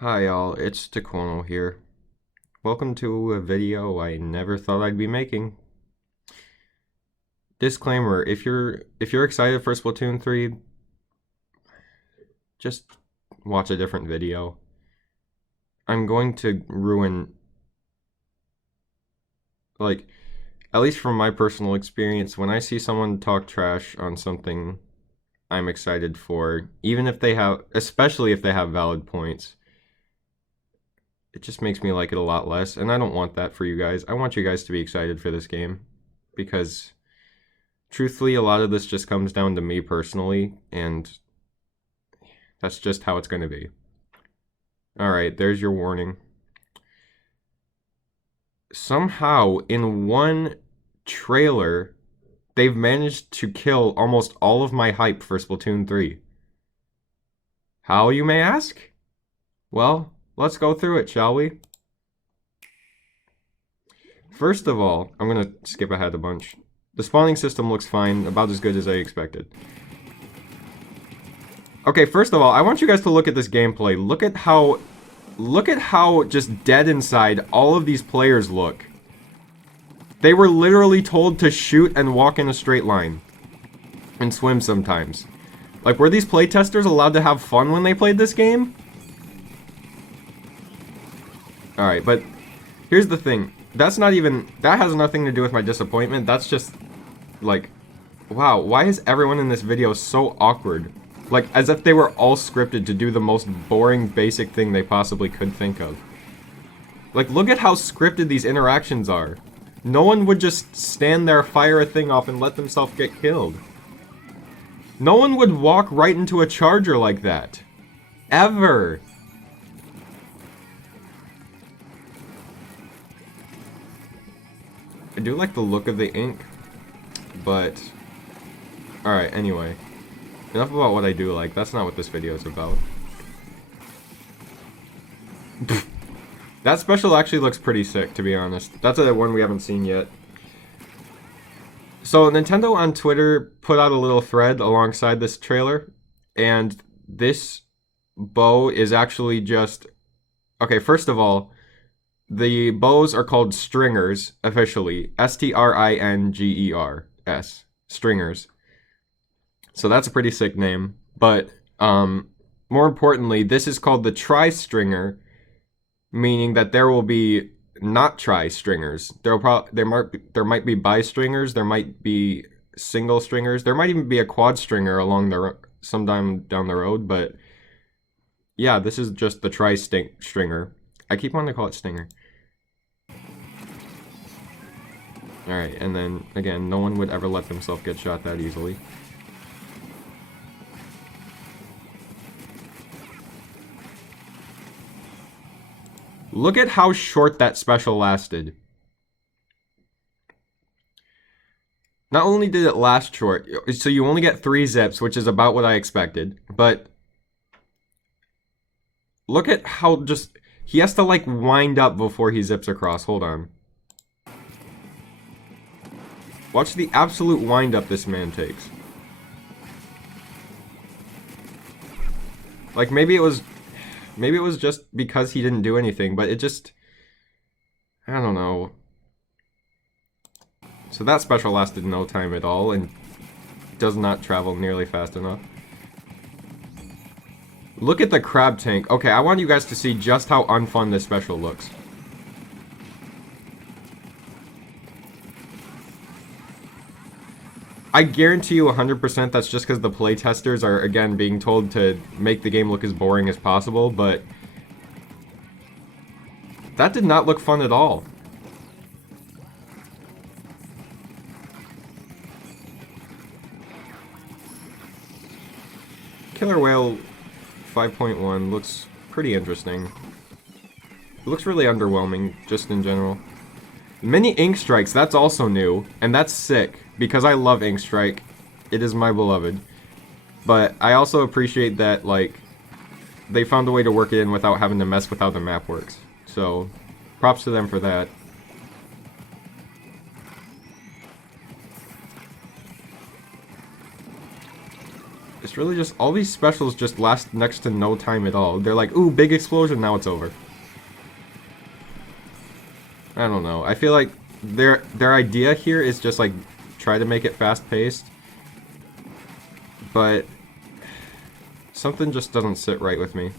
Hi y'all, it's Tiquono here. Welcome to a video I never thought I'd be making. Disclaimer, if you're excited for Splatoon 3, just watch a different video. I'm going to ruin, like, at least from my personal experience, when I see someone talk trash on something I'm excited for, even if they have, especially if they have valid points, it just makes me like it a lot less, and I don't want that for you guys. I want you guys to be excited for this game, because truthfully, a lot of this just comes down to me personally, and that's just how it's going to be. Alright, there's your warning. Somehow, in one trailer, they've managed to kill almost all of my hype for Splatoon 3. How, you may ask? Well, let's go through it, shall we? First of all, I'm going to skip ahead a bunch. The spawning system looks fine, about as good as I expected. Okay, first of all, I want you guys to look at this gameplay. Look at how just dead inside all of these players look. They were literally told to shoot and walk in a straight line. And swim sometimes. Like, were these playtesters allowed to have fun when they played this game? Alright, but here's the thing. That has nothing to do with my disappointment. That's just, like, wow, why is everyone in this video so awkward? Like, as if they were all scripted to do the most boring, basic thing they possibly could think of. Like, look at how scripted these interactions are. No one would just stand there, fire a thing off, and let themselves get killed. No one would walk right into a charger like that. Ever. I do like the look of the ink, but... Alright, anyway. Enough about what I do like, that's not what this video is about. That special actually looks pretty sick, to be honest. That's a one we haven't seen yet. So, Nintendo on Twitter put out a little thread alongside this trailer, and this bow is actually just... Okay, first of all, the bows are called stringers, officially. S-T-R-I-N-G-E-R-S. Stringers. So that's a pretty sick name, but more importantly, this is called the tri-stringer, meaning that there will be not tri-stringers. There might be bi-stringers, there might be single stringers, there might even be a quad stringer sometime down the road, but yeah, this is just the tri-stringer. I keep wanting to call it stinger. Alright, and then again, no one would ever let themselves get shot that easily. Look at how short that special lasted. Not only did it last short, so you only get 3 zips, which is about what I expected, but look at how just... He has to, like, wind up before he zips across. Hold on. Watch the absolute wind up this man takes. Like, maybe it was just because he didn't do anything, but it just... I don't know. So that special lasted no time at all, and does not travel nearly fast enough. Look at the crab tank. Okay, I want you guys to see just how unfun this special looks. I guarantee you 100% that's just because the playtesters are, again, being told to make the game look as boring as possible, but... that did not look fun at all. Killer Whale 5.1 looks pretty interesting. It looks really underwhelming, just in general. Mini Ink Strikes, that's also new, and that's sick, because I love Ink Strike. It is my beloved. But I also appreciate that, like, they found a way to work it in without having to mess with how the map works. So, props to them for that. It's really just, all these specials just last next to no time at all. They're like, ooh, big explosion, now it's over. I don't know. I feel like their idea here is just like, try to make it fast-paced. But something just doesn't sit right with me.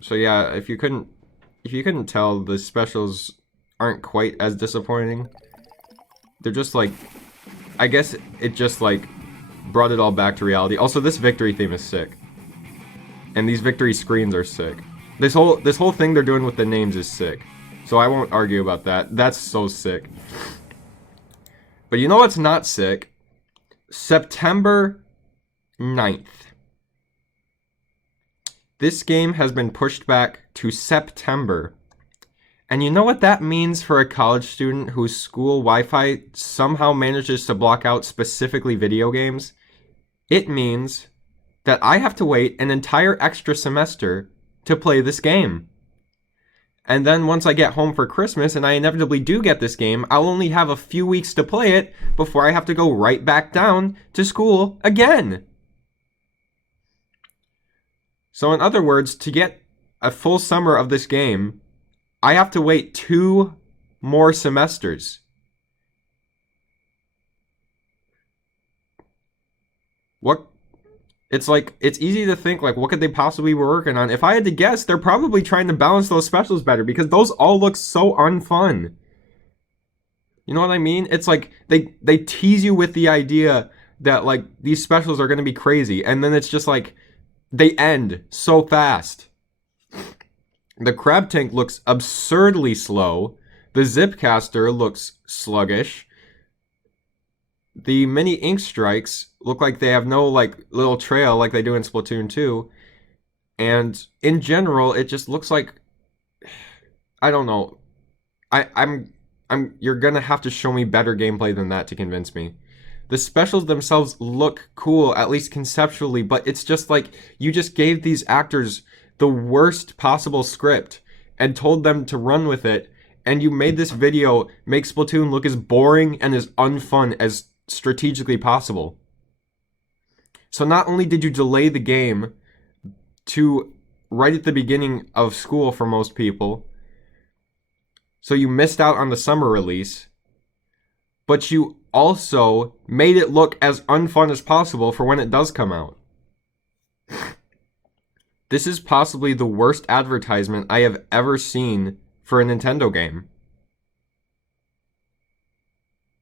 So yeah, if you couldn't tell, the specials aren't quite as disappointing. They're just like, I guess it just like brought it all back to reality. Also, this victory theme is sick. And these victory screens are sick. This whole thing they're doing with the names is sick. So I won't argue about that. That's so sick. But you know what's not sick? September 9th. This game has been pushed back to September. And you know what that means for a college student whose school Wi-Fi somehow manages to block out specifically video games? It means that I have to wait an entire extra semester to play this game. And then once I get home for Christmas and I inevitably do get this game, I'll only have a few weeks to play it before I have to go right back down to school again. So in other words, to get a full summer of this game, I have to wait 2 more semesters. What? It's like, it's easy to think, like, what could they possibly be working on? If I had to guess, they're probably trying to balance those specials better, because those all look so unfun. You know what I mean? It's like, they tease you with the idea that, like, these specials are going to be crazy, and then it's just like, they end so fast. The crab tank looks absurdly slow. The zipcaster looks sluggish. The mini ink strikes look like they have no, like, little trail like they do in Splatoon 2. And in general, it just looks like, I don't know. You're gonna have to show me better gameplay than that to convince me. The specials themselves look cool, at least conceptually, but it's just like, you just gave these actors the worst possible script and told them to run with it, and you made this video make Splatoon look as boring and as unfun as strategically possible. So not only did you delay the game to right at the beginning of school for most people, so you missed out on the summer release, but you also made it look as unfun as possible for when it does come out. This is possibly the worst advertisement I have ever seen for a Nintendo game.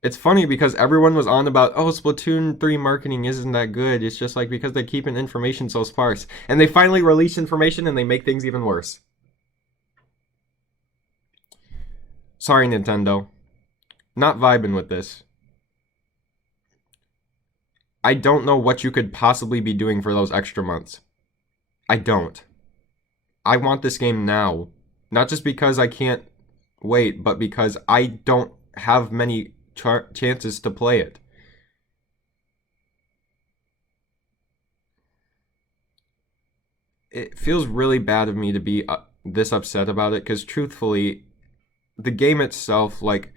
It's funny because everyone was on about, oh, Splatoon 3 marketing isn't that good. It's just like because they keep information so sparse. And they finally release information and they make things even worse. Sorry, Nintendo. Not vibing with this. I don't know what you could possibly be doing for those extra months. I don't. I want this game now. Not just because I can't wait, but because I don't have many chances to play it. It feels really bad of me to be this upset about it, because truthfully, the game itself, like,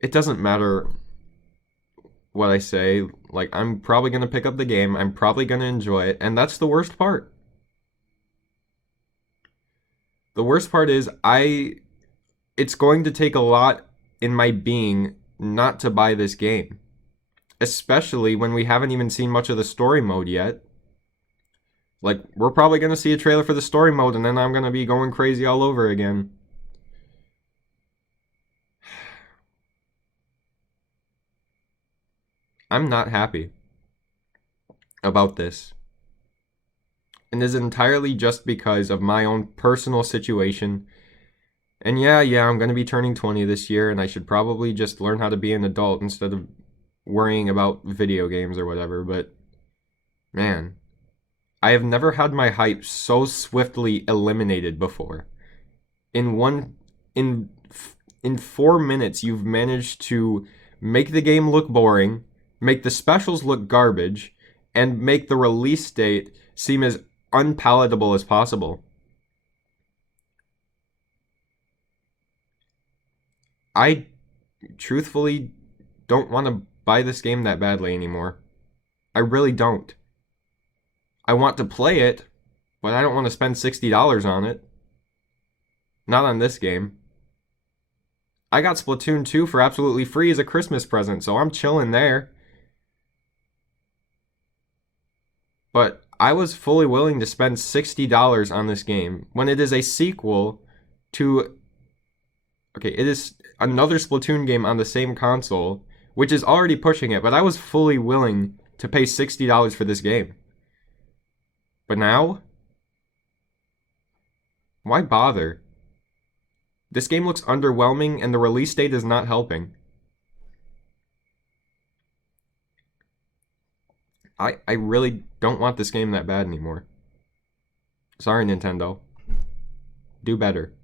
it doesn't matter what I say. Like, I'm probably going to pick up the game, I'm probably going to enjoy it, and that's the worst part. The worst part is, it's going to take a lot in my being not to buy this game. Especially when we haven't even seen much of the story mode yet. Like, we're probably going to see a trailer for the story mode, and then I'm going to be going crazy all over again. I'm not happy about this. And it is entirely just because of my own personal situation. And yeah, I'm going to be turning 20 this year, and I should probably just learn how to be an adult instead of worrying about video games or whatever, but man, I have never had my hype so swiftly eliminated before. In 4 minutes, you've managed to make the game look boring, make the specials look garbage, and make the release date seem as unpalatable as possible. I truthfully don't want to buy this game that badly anymore. I really don't. I want to play it, but I don't want to spend $60 on it. Not on this game. I got Splatoon 2 for absolutely free as a Christmas present, so I'm chilling there. But I was fully willing to spend $60 on this game when it is a sequel to... Okay, it is another Splatoon game on the same console, which is already pushing it, but I was fully willing to pay $60 for this game. But now? Why bother? This game looks underwhelming, and the release date is not helping. I really don't want this game that bad anymore. Sorry, Nintendo. Do better.